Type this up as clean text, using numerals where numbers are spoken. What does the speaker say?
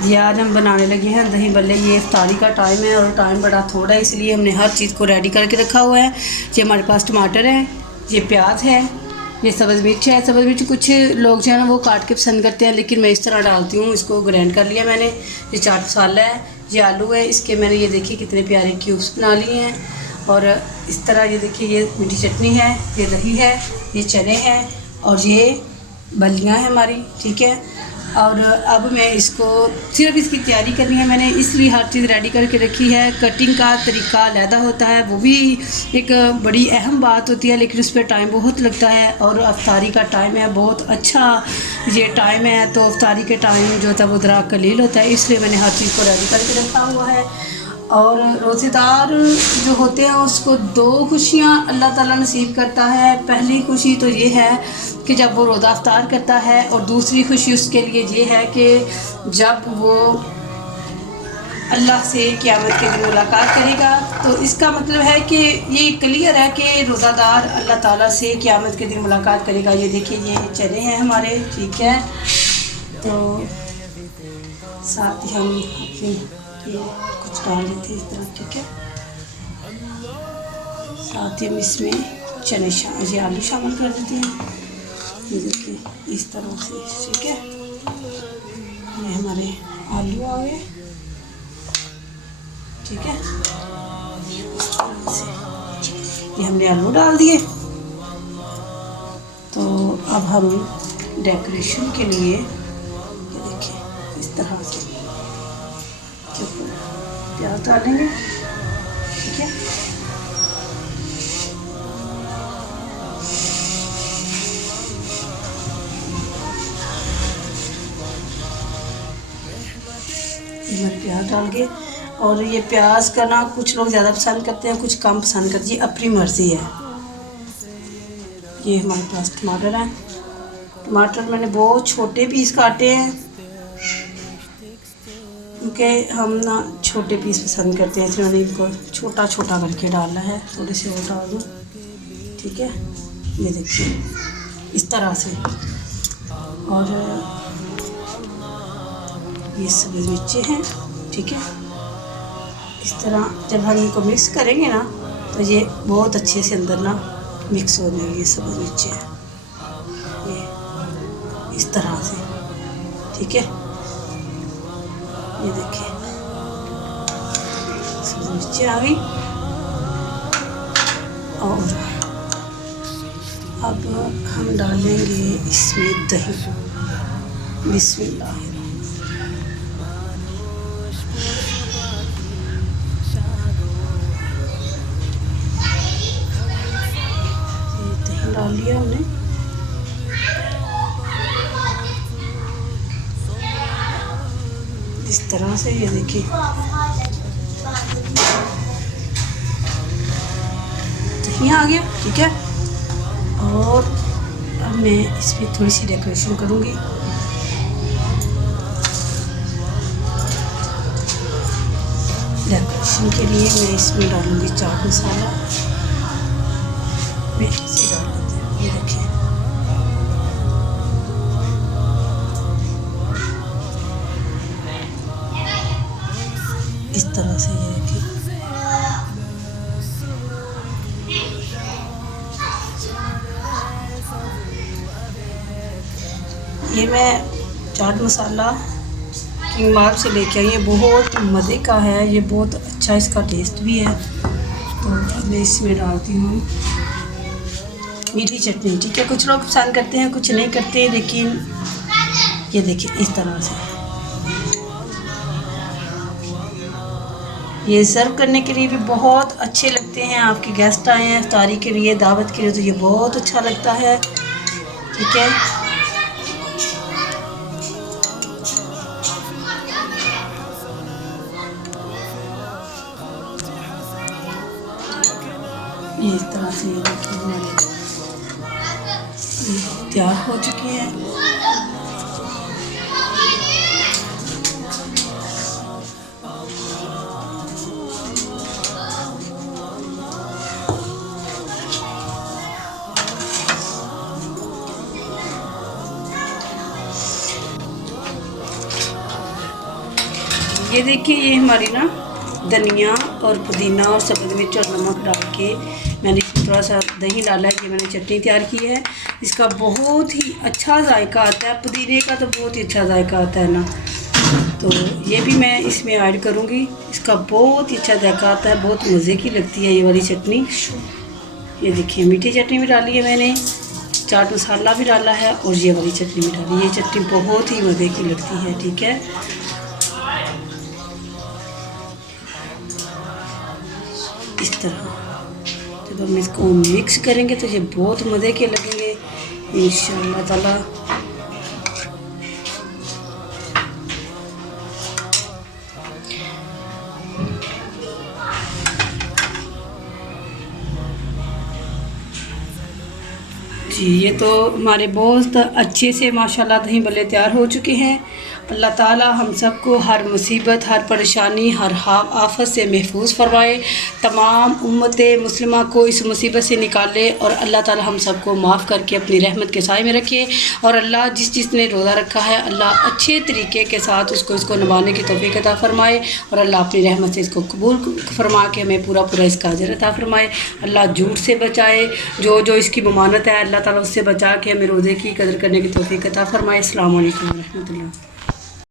जी आज हम बनाने लगे हैं दही बल्ले। ये इफ्तारी का टाइम है और टाइम बड़ा थोड़ा है, इसलिए हमने हर चीज़ को रेडी करके रखा हुआ है। ये हमारे पास टमाटर है, ये प्याज है, ये सब्ज़ मिर्च है। सब्ज़ मिर्च कुछ लोग जो है ना वो काट के पसंद करते हैं, लेकिन मैं इस तरह डालती हूँ। इसको ग्राइंड कर लिया मैंने। ये चाट मसाला है, ये आलू है, इसके मैंने ये देखिए कितने प्यारे क्यूब्स बना लिए हैं। और इस तरह ये देखिए ये मीठी चटनी है, ये दही है, ये चने हैं और ये बल्लियाँ हैं हमारी, ठीक है। और अब मैं इसको सिर्फ इसकी तैयारी करनी है मैंने, इसलिए हर चीज़ रेडी करके रखी है। कटिंग का तरीका अलहदा होता है, वो भी एक बड़ी अहम बात होती है, लेकिन उस पर टाइम बहुत लगता है। और अफ्तारी का टाइम है, बहुत अच्छा ये टाइम है, तो अफ्तारी के टाइम जो होता है वो ज़रा कलील होता है, इसलिए मैंने हर चीज़ को रेडी करके रखा हुआ है। और रोज़ेदार जो होते हैं उसको दो खुशियाँ अल्लाह ताला नसीब करता है। पहली खुशी तो ये है कि जब वो रोज़ा अफ्तार करता है, और दूसरी खुशी उसके लिए ये है कि जब वो अल्लाह से क़यामत के दिन मुलाकात करेगा। तो इसका मतलब है कि ये क्लियर है कि रोज़ादार अल्लाह ताला से क़यामत के दिन मुलाकात करेगा। ये देखिए ये चने हैं हमारे, ठीक है। तो साथ ही हम अपनी ये कुछ डाल देते हैं इस तरह, ठीक है। साथ ही हम इसमें ये आलू शामिल कर देते हैं, ये देखिए इस तरह से, ठीक है। ये हमारे आलू आ गए, ठीक है। इस तरह से ये हमने आलू डाल दिए। तो अब हम डेकोरेशन के लिए ये देखिए इस तरह से प्याज डालेंगे, ठीक है। हमारे प्याज डाल के, और ये प्याज का ना कुछ लोग ज़्यादा पसंद करते हैं, कुछ कम पसंद करते हैं, अपनी मर्ज़ी है। ये हमारे पास टमाटर हैं। टमाटर मैंने बहुत छोटे पीस काटे हैं, क्योंकि हम ना छोटे पीस पसंद करते हैं, इसलिए मैंने इनको छोटा छोटा करके डाला है। थोड़े से और डाल दूँ, ठीक है। ये देखिए इस तरह से। और ये सब्ज़ मिर्चें हैं, ठीक है। इस तरह जब हम इनको मिक्स करेंगे ना तो ये बहुत अच्छे से अंदर ना मिक्स हो जाएगी। ये सब्ज़ मिर्चें हैं ये इस तरह से, ठीक है। ये देखिए सब्ज़ मिर्चें आ गई। और अब हम डालेंगे इसमें दही। बिस्मिल्लाह। डाल लिया हमने। इस तरह से ये देखिए दही आ गया, ठीक है। और अब मैं इसमें थोड़ी सी डेकोरेशन करूँगी। डेकोरेशन के लिए मैं इसमें डालूँगी चाट मसाला। मैं इसे डाल देती हूँ, ये देखिए इस तरह से। ये देखिए ये मैं चाट मसाला किंग मार्क से लेके आई, ये बहुत मज़े का है, ये बहुत अच्छा इसका टेस्ट भी है। तो अब मैं इसमें डालती हूँ मीठी चटनी, ठीक है। कुछ लोग पसंद करते हैं, कुछ नहीं करते, लेकिन ये देखिए इस तरह से। ये सर्व करने के लिए भी बहुत अच्छे लगते हैं। आपके गेस्ट आए हैं इफ्तारी के लिए, दावत के लिए, तो ये बहुत अच्छा लगता है, ठीक है। ये इस तरह से ये देखिए हमारे तैयार हो चुके हैं। ये देखिए, ये हमारी ना धनिया और पुदीना और सब्ज़ मिर्च और नमक डाल के मैंने थोड़ा सा दही डाला है। ये मैंने चटनी तैयार की है। इसका बहुत ही अच्छा जायका आता है, पुदीने का तो बहुत ही अच्छा जायका आता है ना, तो ये भी मैं इसमें ऐड करूँगी। इसका बहुत ही अच्छा जायका आता है, बहुत मज़े की लगती है ये वाली चटनी। ये देखिए, मीठी चटनी भी डाली है मैंने, चाट मसाला भी डाला है और ये वाली चटनी भी डाली है। ये चटनी बहुत ही मज़े की लगती है। ठीक है, इस तरह जब हम इसको मिक्स करेंगे तो ये बहुत मज़े के लगेंगे इंशाअल्लाह ताला। जी, ये तो हमारे बहुत अच्छे से माशाल्लाह दही भल्ले तैयार हो चुके हैं। अल्लाह ताला हम सबको हर मुसीबत, हर परेशानी, हर आफत से महफूज फरमाए। तमाम उम्मत मुस्लिमा को इस मुसीबत से निकाले और अल्लाह ताला हम सबको माफ़ करके अपनी रहमत के साए में रखे। और अल्लाह जिसने रोज़ा रखा है, अल्लाह अच्छे तरीके के साथ इसको निभाने की तौफीक अता फ़रमाए। और अल्लाह अपनी रहमत से इसको कबूल फरमा के हमें पूरा इसका अजर अता फ़रमाए। अल्लाह झूठ से बचाए, जो इसकी ममानत है अल्लाह ताला उससे बचा के हमें रोज़े की कदर करने की तौफीक अता फ़रमाए। अस्सलामु अलैकुम व रहमतुल्लाह।